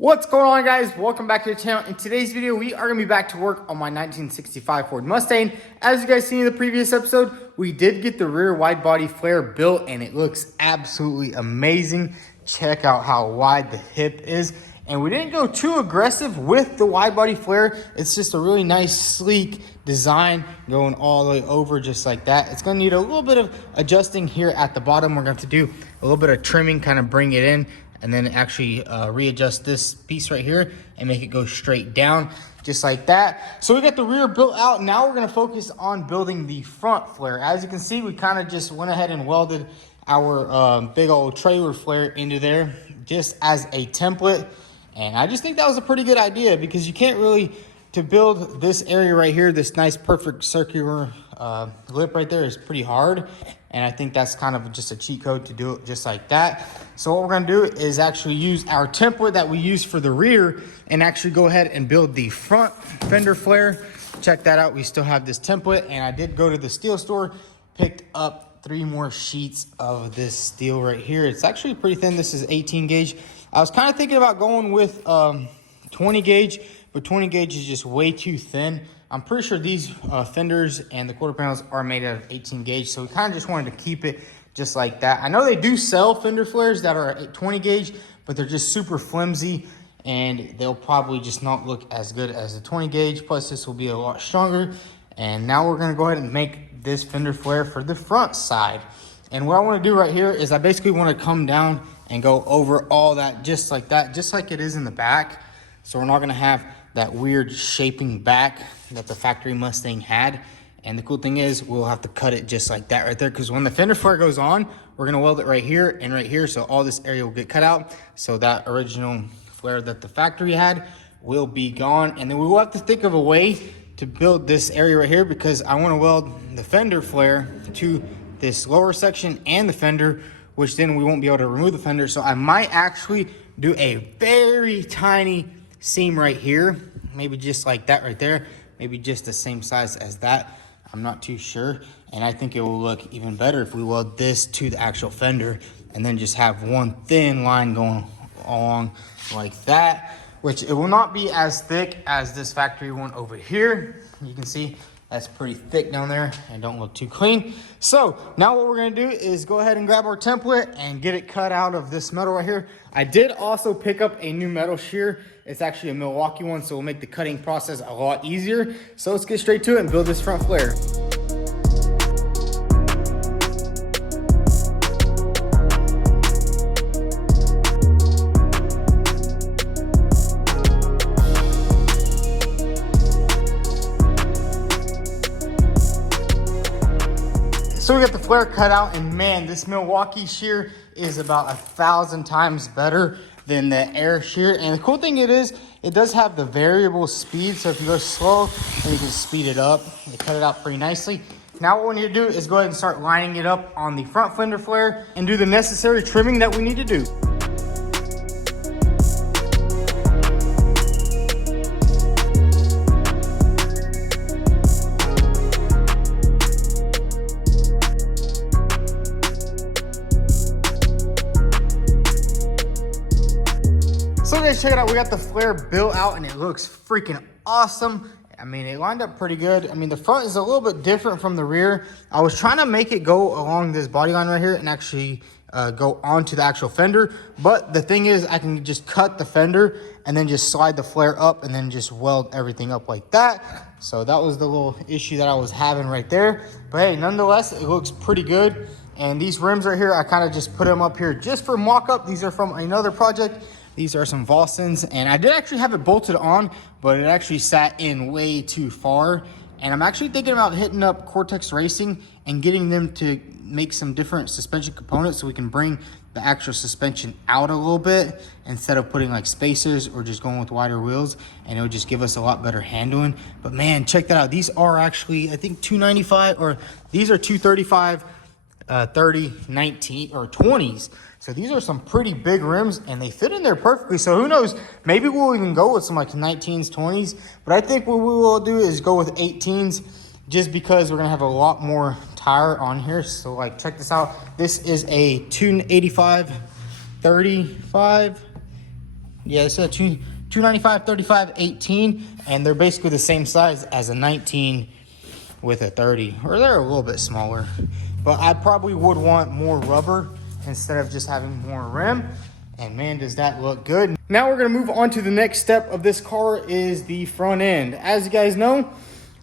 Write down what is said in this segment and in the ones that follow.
What's going on, guys? Welcome back to the channel. In today's video, we are going to be back to work on my 1965 Ford Mustang. As you guys seen in the previous episode, we did get the rear wide body flare built and it looks absolutely amazing. Check out how wide the hip is. And we didn't go too aggressive with the wide body flare. It's just a really nice, sleek design going all the way over just like that. It's going to need a little bit of adjusting here at the bottom. We're going to have to do a little bit of trimming, kind of bring it in, and then actually readjust this piece right here and make it go straight down just like that. So we got the rear built out. Now we're gonna focus on building the front flare. As you can see, we kind of just went ahead and welded our big old trailer flare into there just as a template. And I just think that was a pretty good idea because you can't really, to build this area right here, this nice perfect circular lip right there is pretty hard. And I think that's kind of just a cheat code to do it just like that. So what we're gonna do is actually use our template that we use for the rear and actually go ahead and build the front fender flare. Check that out, we still have this template, and I did go to the steel store, picked up 3 more sheets of this steel right here. It's actually pretty thin. This is 18 gauge. I was kind of thinking about going with 20 gauge, but 20 gauge is just way too thin. I'm pretty sure these fenders and the quarter panels are made out of 18 gauge, so we kind of just wanted to keep it just like that. I know they do sell fender flares that are 20 gauge, but they're just super flimsy, and they'll probably just not look as good as the 20 gauge. Plus, this will be a lot stronger. And now we're gonna go ahead and make this fender flare for the front side. And what I wanna do right here is I basically wanna come down and go over all that just like that, just like it is in the back. So we're not gonna have that weird shaping back that the factory Mustang had. And the cool thing is we'll have to cut it just like that right there, because when the fender flare goes on, we're gonna weld it right here and right here, so all this area will get cut out. So that original flare that the factory had will be gone. And then we will have to think of a way to build this area right here, because I want to weld the fender flare to this lower section and the fender, which then we won't be able to remove the fender. So I might actually do a very tiny seam right here, maybe just like that right there, maybe just the same size as that. I'm not too sure. And I think it will look even better if we weld this to the actual fender and then just have one thin line going along like that, which it will not be as thick as this factory one over here. You can see that's pretty thick down there and don't look too clean. So now what we're gonna do is go ahead and grab our template and get it cut out of this metal right here. I did also pick up a new metal shear. It's actually a Milwaukee one, so it'll make the cutting process a lot easier. So let's get straight to it and build this front flare. So we got the flare cut out, and man, this Milwaukee shear is about 1,000 times better than the air shear. And the cool thing it does have the variable speed. So if you go slow, then you can speed it up. They cut it out pretty nicely. Now what we need to do is go ahead and start lining it up on the front fender flare and do the necessary trimming that we need to do. So guys, check it out. We got the flare built out and it looks freaking awesome. I mean, it lined up pretty good. I mean, the front is a little bit different from the rear. I was trying to make it go along this body line right here and actually go onto the actual fender. But the thing is, I can just cut the fender and then just slide the flare up and then just weld everything up like that. So that was the little issue that I was having right there. But hey, nonetheless, it looks pretty good. And these rims right here, I kind of just put them up here just for mock-up. These are from another project. These are some Volsons, and I did actually have it bolted on, but it actually sat in way too far. And I'm actually thinking about hitting up Cortex Racing and getting them to make some different suspension components so we can bring the actual suspension out a little bit instead of putting like spacers or just going with wider wheels, and it would just give us a lot better handling. But man, check that out. These are actually, I think 295, or these are 235, 30, 19, or 20s. So these are some pretty big rims and they fit in there perfectly. So who knows, maybe we'll even go with some like 19s, 20s. But I think what we will do is go with 18s just because we're gonna have a lot more tire on here. So like, check this out. This is a 285 35 Yeah, it's a 295, 35, 18, and they're basically the same size as a 19 with a 30, or they're a little bit smaller. But I probably would want more rubber instead of just having more rim. And man, does that look good. Now we're gonna move on to the next step of this car is the front end. As you guys know,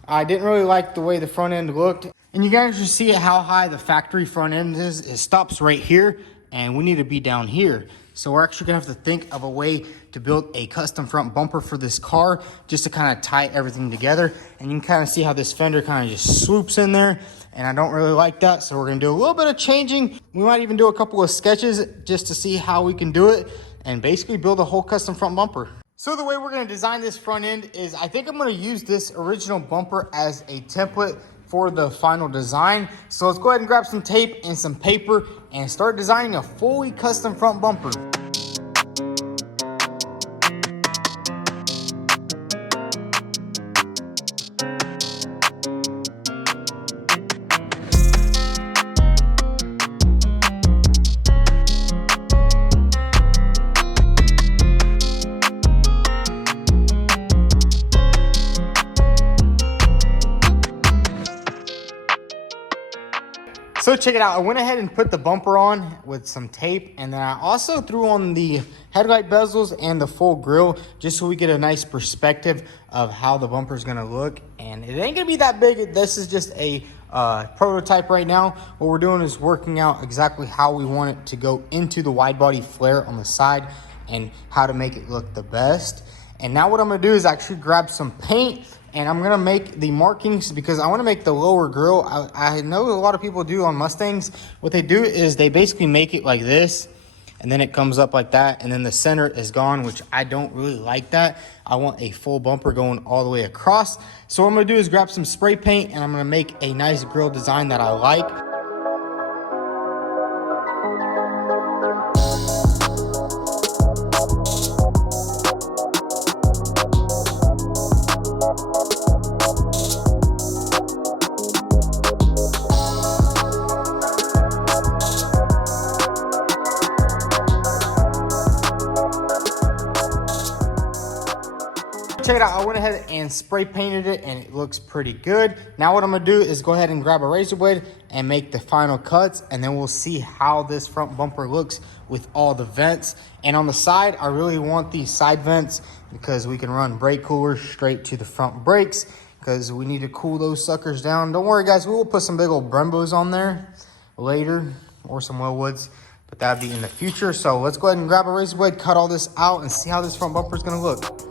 I didn't really like the way the front end looked. And you guys just see how high the factory front end is. It stops right here, and we need to be down here. So we're actually gonna have to think of a way to build a custom front bumper for this car just to kind of tie everything together. And you can kind of see how this fender kind of just swoops in there. And I don't really like that. So we're gonna do a little bit of changing. We might even do a couple of sketches just to see how we can do it and basically build a whole custom front bumper. So the way we're gonna design this front end is I think I'm gonna use this original bumper as a template for the final design. So let's go ahead and grab some tape and some paper and start designing a fully custom front bumper. So check it out, I went ahead and put the bumper on with some tape, and then I also threw on the headlight bezels and the full grille just so we get a nice perspective of how the bumper is gonna look. And it ain't gonna be that big. This is just a prototype right now. What we're doing is working out exactly how we want it to go into the wide body flare on the side and how to make it look the best. And now what I'm gonna do is actually grab some paint, and I'm gonna make the markings because I wanna make the lower grille. I know a lot of people do on Mustangs. What they do is they basically make it like this, and then it comes up like that, and then the center is gone, which I don't really like that. I want a full bumper going all the way across. So what I'm gonna do is grab some spray paint, and I'm gonna make a nice grille design that I like. Check it out, I went ahead and spray painted it and it looks pretty good. Now what I'm gonna do is go ahead and grab a razor blade and make the final cuts, and then we'll see how this front bumper looks with all the vents. And on the side, I really want these side vents because we can run brake coolers straight to the front brakes because we need to cool those suckers down. Don't worry guys, we will put some big old Brembos on there later, or some Wellwoods, but that'd be in the future. So let's go ahead and grab a razor blade, cut all this out, and see how this front bumper is gonna look.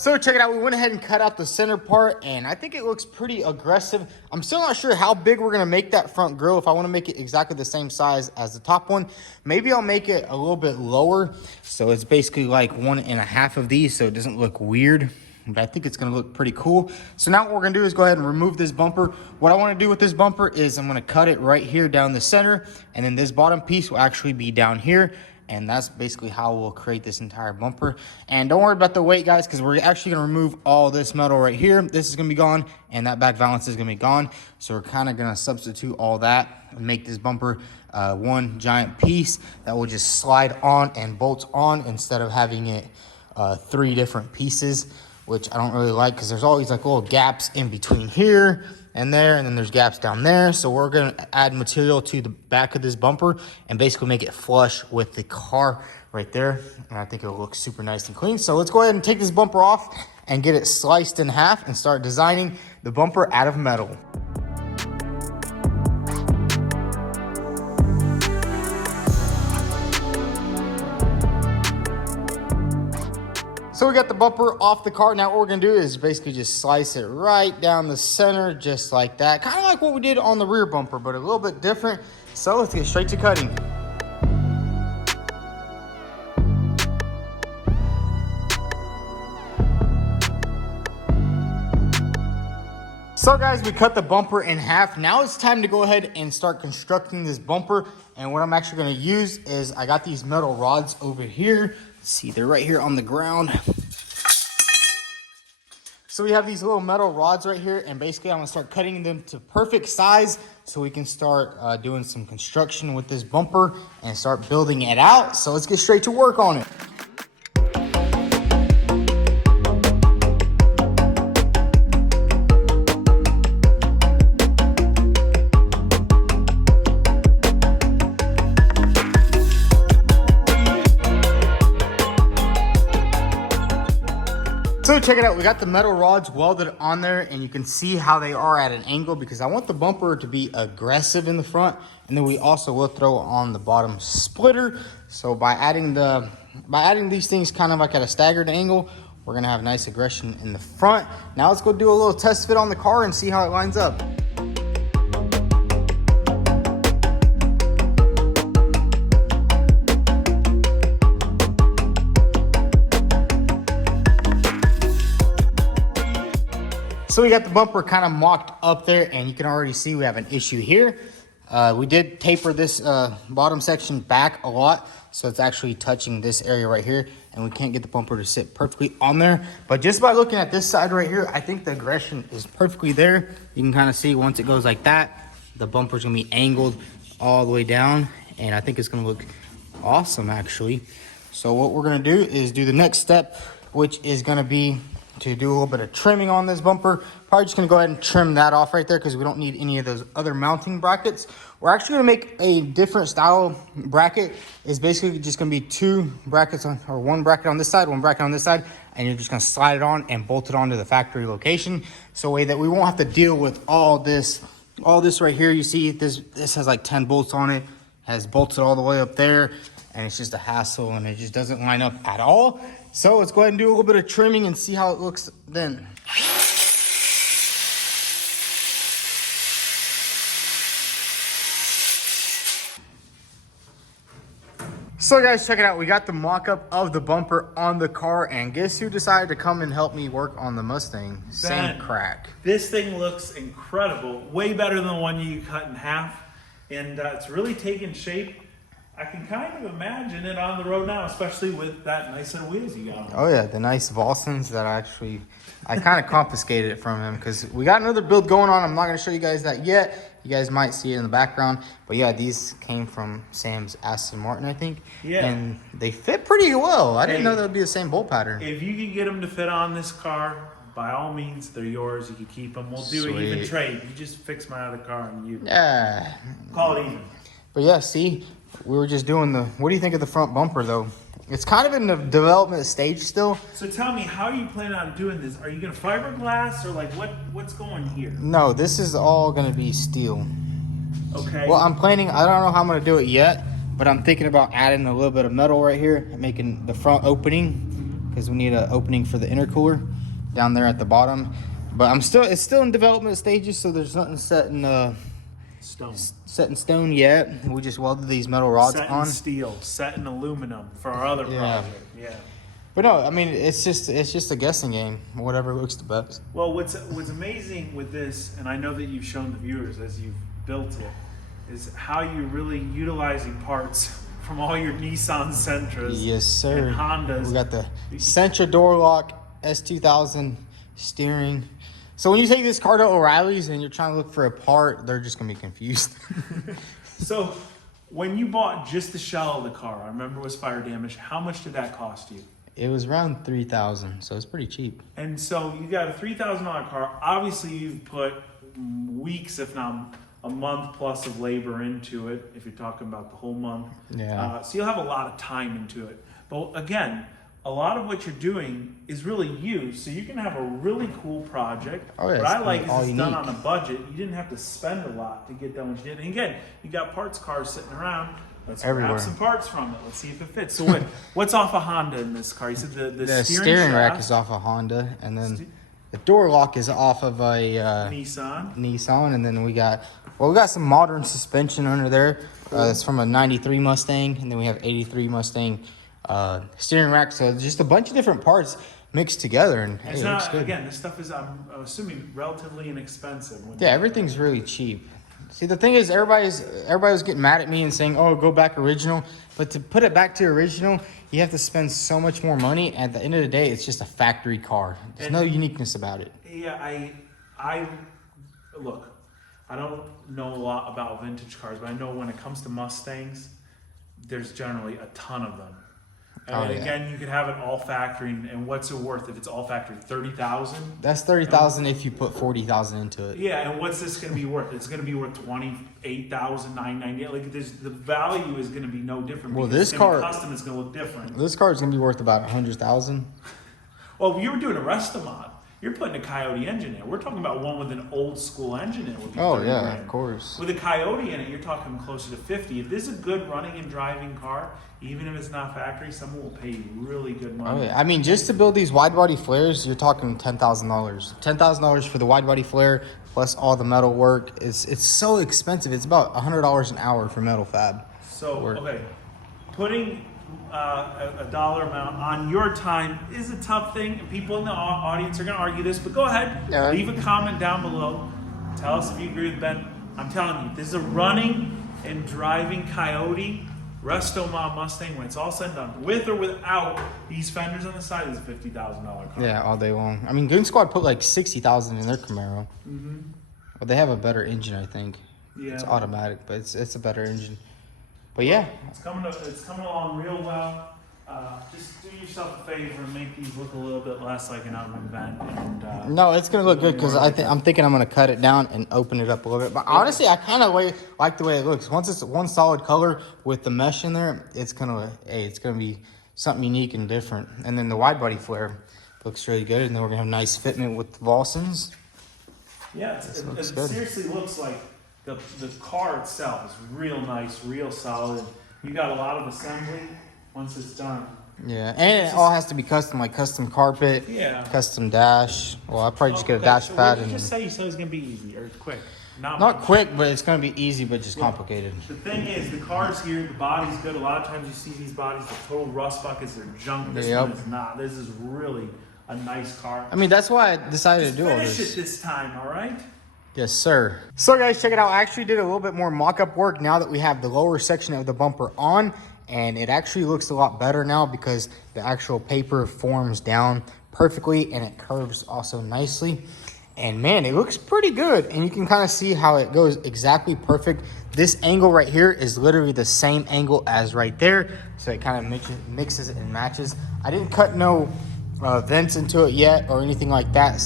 So check it out, we went ahead and cut out the center part, and I think it looks pretty aggressive. I'm still not sure how big we're gonna make that front grille. If I wanna make it exactly the same size as the top one, maybe I'll make it a little bit lower. So it's basically like 1.5 of these, so it doesn't look weird, but I think it's gonna look pretty cool. So now what we're gonna do is go ahead and remove this bumper. What I wanna do with this bumper is I'm gonna cut it right here down the center, and then this bottom piece will actually be down here. And that's basically how we'll create this entire bumper. And don't worry about the weight, guys, because we're actually gonna remove all this metal right here. This is gonna be gone, and that back valance is gonna be gone. So we're kind of gonna substitute all that and make this bumper one giant piece that will just slide on and bolt on instead of having it 3 different pieces, which I don't really like because there's always like little gaps in between here and there, and then there's gaps down there. So we're gonna add material to the back of this bumper and basically make it flush with the car right there. And I think it'll look super nice and clean. So let's go ahead and take this bumper off and get it sliced in half and start designing the bumper out of metal. So we got the bumper off the car. Now what we're gonna do is basically just slice it right down the center, just like that. Kind of like what we did on the rear bumper, but a little bit different. So let's get straight to cutting. So guys, we cut the bumper in half. Now it's time to go ahead and start constructing this bumper. And what I'm actually gonna use is I got these metal rods over here. See, they're right here on the ground. So we have these little metal rods right here, and basically I'm gonna start cutting them to perfect size so we can start doing some construction with this bumper and start building it out. So let's get straight to work on it. So check it out, we got the metal rods welded on there, and you can see how they are at an angle because I want the bumper to be aggressive in the front, and then we also will throw on the bottom splitter. So by adding these things kind of like at a staggered angle, we're gonna have nice aggression in the front. Now let's go do a little test fit on the car and see how it lines up. So we got the bumper kind of mocked up there, and you can already see we have an issue here. We did taper this bottom section back a lot, so it's actually touching this area right here, and we can't get the bumper to sit perfectly on there. But just by looking at this side right here, I think the aggression is perfectly there. You can kind of see once it goes like that, the bumper's gonna be angled all the way down, and I think it's gonna look awesome actually. So what we're gonna do is do the next step, which is gonna be to do a little bit of trimming on this bumper. Probably just gonna go ahead and trim that off right there because we don't need any of those other mounting brackets. We're actually gonna make a different style bracket. It's basically just gonna be two brackets on, or one bracket on this side, one bracket on this side, and you're just gonna slide it on and bolt it onto the factory location. So way that we won't have to deal with all this right here. You see this has like 10 bolts on it, has bolted all the way up there, and it's just a hassle and it just doesn't line up at all. So let's go ahead and do a little bit of trimming and see how it looks then. So guys, check it out. We got the mock-up of the bumper on the car, and guess who decided to come and help me work on the Mustang? Samcrac. This thing looks incredible. Way better than the one you cut in half. And it's really taken shape. I can kind of imagine it on the road now, especially with that nice set of wheels you got. Oh yeah, the nice Volsons that I kind of confiscated it from him because we got another build going on. I'm not going to show you guys that yet. You guys might see it in the background. But yeah, these came from Sam's Aston Martin, I think. Yeah. And they fit pretty well. I didn't know that would be the same bolt pattern. If you can get them to fit on this car, by all means, they're yours. You can keep them. We'll do an even trade. You just fix my other car and you call it even. But yeah, see, we were just doing what do you think of the front bumper though? It's kind of in the development stage still. So tell me, how are you planning on doing this? Are you going to fiberglass or like what's going here? No, this is all going to be steel. Okay. Well, I don't know how I'm going to do it yet, but I'm thinking about adding a little bit of metal right here and making the front opening because we need an opening for the intercooler down there at the bottom. But it's still in development stages, so there's nothing set in stone yet. We just welded these metal rods set on. Set in steel, set in aluminum for our other project. Yeah. But no, I mean it's just a guessing game. Whatever looks the best. Well, what's amazing with this, and I know that you've shown the viewers as you've built it, is how you're really utilizing parts from all your Nissan Sentras. Yes, sir. And Hondas. We got the Sentra door lock, S2000 steering. So when you take this car to O'Reilly's and you're trying to look for a part, they're just gonna be confused. So when you bought just the shell of the car, I remember it was fire damaged. How much did that cost you? It was around $3,000, so it's pretty cheap. And so you got a $3,000 car. Obviously, you've put weeks, if not a month plus of labor into it, if you're talking about the whole month. Yeah. So you'll have a lot of time into it. But again, a lot of what you're doing is really you. So you can have a really cool project. Oh, yeah, what I like is it's unique. done on a budget. You didn't have to spend a lot to get done what you did. And again, you got parts cars sitting around. Let's grab some parts from it. Let's see if it fits. So what's off a Honda in this car? You said the steering rack is off a Honda, and then the door lock is off of a Nissan. And then we got some modern suspension under there. That's from a 93 Mustang, and then we have 83 Mustang steering rack. So just a bunch of different parts mixed together, and hey, it looks good. Again, this stuff is, I'm assuming, relatively inexpensive. Yeah, everything's really cheap. See, the thing is, everybody was getting mad at me and saying, "Oh, go back original." But to put it back to original, you have to spend so much more money. At the end of the day, it's just a factory car. There's no uniqueness about it. Yeah, I look. I don't know a lot about vintage cars, but I know when it comes to Mustangs, there's generally a ton of them. And again, you could have it all factory, and what's it worth if it's all factory? 30,000. That's 30,000 if you put 40,000 into it. Yeah, and what's this going to be worth? It's going to be worth 28,998. Like, the value is going to be no different. Well, this car custom is going to look different. This car is going to be worth about 100,000. Well, if you were doing a Restomod, you're putting a Coyote engine in. We're talking about one with an old school engine in it. Would be 30 grand. Of course. With a Coyote in it, you're talking closer to 50. If this is a good running and driving car, even if it's not factory, someone will pay you really good money. Oh, yeah. I mean, just to build these wide body flares, you're talking $10,000. $10,000 for the wide body flare plus all the metal work. It's so expensive. It's about $100 an hour for metal fab. So okay, putting a dollar amount on your time is a tough thing, and people in the audience are going to argue this. But go ahead, leave a comment down below. Tell us if you agree with Ben. I'm telling you, this is a running and driving Coyote Restomod Mustang. When it's all said and done, with or without these fenders on the side, is a $50,000 car. Yeah, all day long. I mean, Goon Squad put like 60,000 in their Camaro. But they have a better engine, I think. Yeah, it's automatic, but it's a better engine. But yeah, it's coming along real well. Just do yourself a favor and make these look a little bit less like an oven vent. And no, it's gonna look good because I'm thinking I'm gonna cut it down and open it up a little bit. But honestly, I kind of like the way it looks. Once it's one solid color with the mesh in there, it's gonna be something unique and different. And then the wide body flare looks really good. And then we're gonna have nice fitment with the Volsons. Yeah, it seriously looks like the car itself is real nice, real solid. You got a lot of assembly once it's done. Yeah, and it all has to be custom, like custom carpet, custom dash. Well, I'll probably just get a dash pad. What did you just say? You said it was going to be easy or quick? Not quick, but it's going to be easy, but just complicated. The thing is, the car's here, the body's good. A lot of times you see these bodies, the total rust buckets, they're junk. This one is not. This is really a nice car. I mean, that's why I decided to do all this. Finish it this time, all right? Yes, sir. So guys, check it out. I actually did a little bit more mock-up work now that we have the lower section of the bumper on, and it actually looks a lot better now because the actual paper forms down perfectly and it curves also nicely. And man, it looks pretty good, and you can kind of see how it goes exactly perfect. This angle right here is literally the same angle as right there, so it kind of mixes and matches. I didn't cut no vents into it yet or anything like that,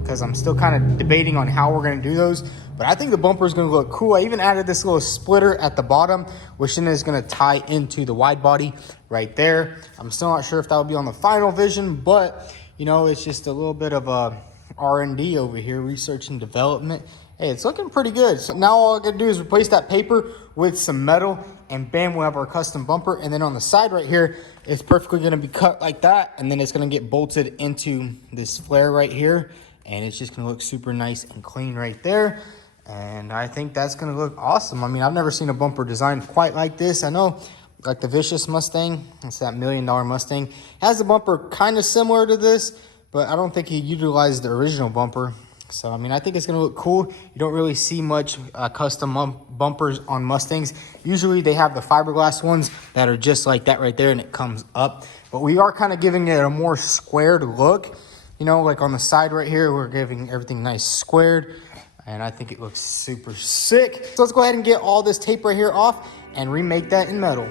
because I'm still kind of debating on how we're going to do those. But I think the bumper is going to look cool. I even added this little splitter at the bottom, which then is going to tie into the wide body right there. I'm still not sure if that will be on the final vision, but you know, it's just a little bit of a R&D over here, research and development. Hey, it's looking pretty good. So now all I got to do is replace that paper with some metal, and bam, we'll have our custom bumper. And then on the side right here, it's perfectly going to be cut like that, and then it's going to get bolted into this flare right here. And it's just gonna look super nice and clean right there. And I think that's gonna look awesome. I mean, I've never seen a bumper designed quite like this. I know, like the Vicious Mustang, it's that $1 million Mustang, has a bumper kind of similar to this, but I don't think he utilized the original bumper. So, I mean, I think it's gonna look cool. You don't really see much custom bumpers on Mustangs. Usually they have the fiberglass ones that are just like that right there, and it comes up. But we are kind of giving it a more squared look. You know, like on the side right here, we're giving everything nice squared, and I think it looks super sick. So let's go ahead and get all this tape right here off and remake that in metal.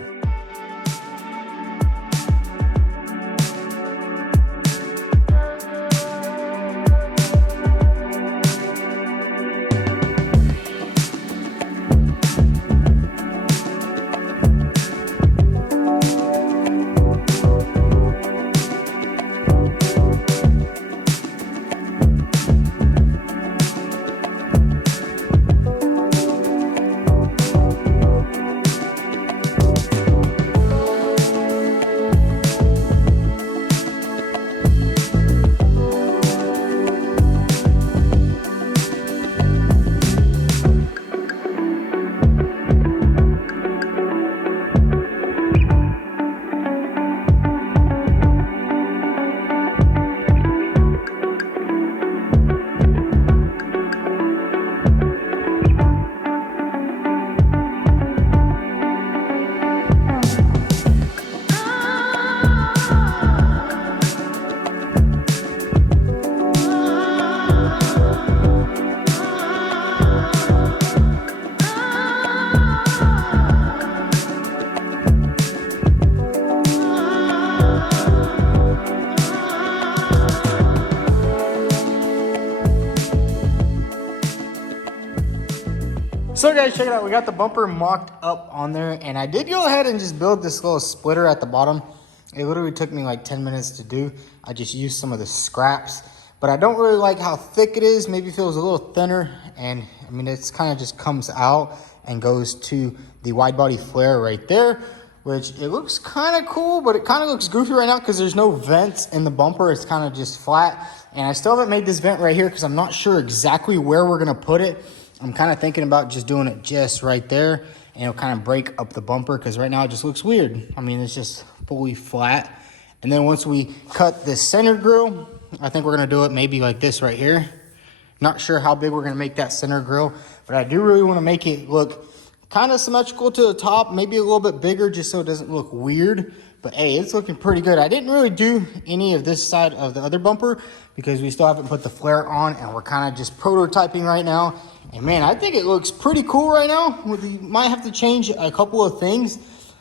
So guys, check it out. We got the bumper mocked up on there, and I did go ahead and just build this little splitter at the bottom. It literally took me like 10 minutes to do. I just used some of the scraps, but I don't really like how thick it is. Maybe it feels a little thinner, and I mean, it's kind of just comes out and goes to the wide body flare right there, which it looks kind of cool, but it kind of looks goofy right now because there's no vents in the bumper. It's kind of just flat, and I still haven't made this vent right here because I'm not sure exactly where we're gonna put it. I'm kind of thinking about just doing it just right there, and it'll kind of break up the bumper because right now it just looks weird. I mean, it's just fully flat. And then once we cut this center grill, I think we're gonna do it maybe like this right here. Not sure how big we're gonna make that center grill, but I do really wanna make it look kind of symmetrical to the top, maybe a little bit bigger just so it doesn't look weird. But hey, it's looking pretty good. I didn't really do any of this side of the other bumper because we still haven't put the flare on, and we're kind of just prototyping right now. And man, I think it looks pretty cool right now. We might have to change a couple of things.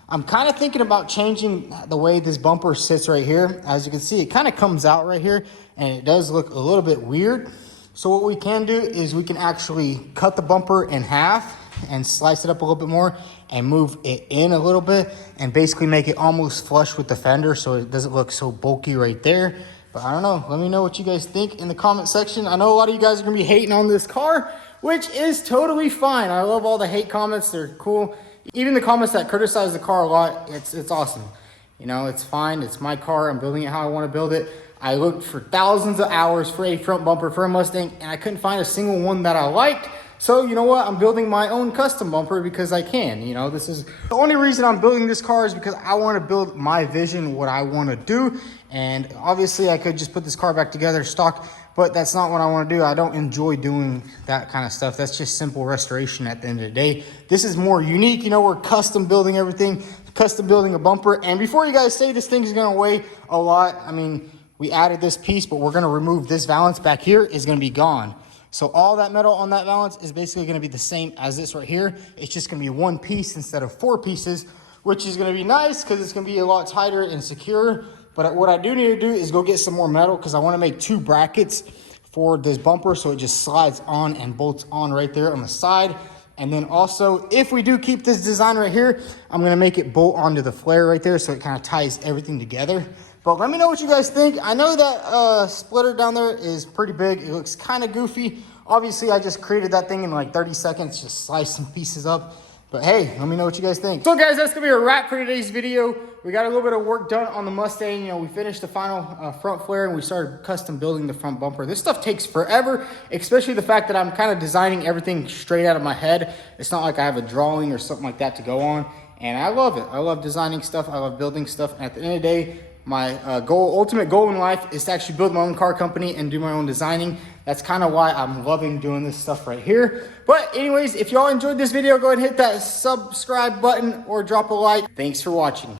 I'm kind of thinking about changing the way this bumper sits right here. As you can see, it kind of comes out right here, and it does look a little bit weird. So what we can do is we can actually cut the bumper in half and slice it up a little bit more and move it in a little bit and basically make it almost flush with the fender so it doesn't look so bulky right there. But I don't know. Let me know what you guys think in the comment section. I know a lot of you guys are going to be hating on this car, which is totally fine. I love all the hate comments. They're cool. Even the comments that criticize the car a lot, it's awesome. You know, it's fine. It's my car. I'm building it how I want to build it. I looked for thousands of hours for a front bumper for a Mustang, and I couldn't find a single one that I liked. So you know what? I'm building my own custom bumper because I can. You know, this is the only reason I'm building this car is because I want to build my vision, what I want to do. And obviously I could just put this car back together stock, but that's not what I want to do. I don't enjoy doing that kind of stuff. That's just simple restoration at the end of the day. This is more unique. You know, we're custom building everything, custom building a bumper. And before you guys say this thing is going to weigh a lot, I mean, we added this piece, but we're going to remove this valance back here is going to be gone. So all that metal on that valance is basically going to be the same as this right here. It's just going to be one piece instead of 4 pieces, which is going to be nice because it's going to be a lot tighter and secure. But what I do need to do is go get some more metal because I want to make 2 brackets for this bumper so it just slides on and bolts on right there on the side. And then also, if we do keep this design right here, I'm going to make it bolt onto the flare right there so it kind of ties everything together. But let me know what you guys think. I know that splitter down there is pretty big. It looks kind of goofy. Obviously, I just created that thing in like 30 seconds, just sliced some pieces up. But hey, let me know what you guys think. So guys, that's gonna be a wrap for today's video. We got a little bit of work done on the Mustang. You know, we finished the final front flare and we started custom building the front bumper. This stuff takes forever, especially the fact that I'm kind of designing everything straight out of my head. It's not like I have a drawing or something like that to go on. And I love it. I love designing stuff. I love building stuff. And at the end of the day, my ultimate goal in life is to actually build my own car company and do my own designing. That's kind of why I'm loving doing this stuff right here. But anyways, if y'all enjoyed this video, go ahead and hit that subscribe button or drop a like. Thanks for watching.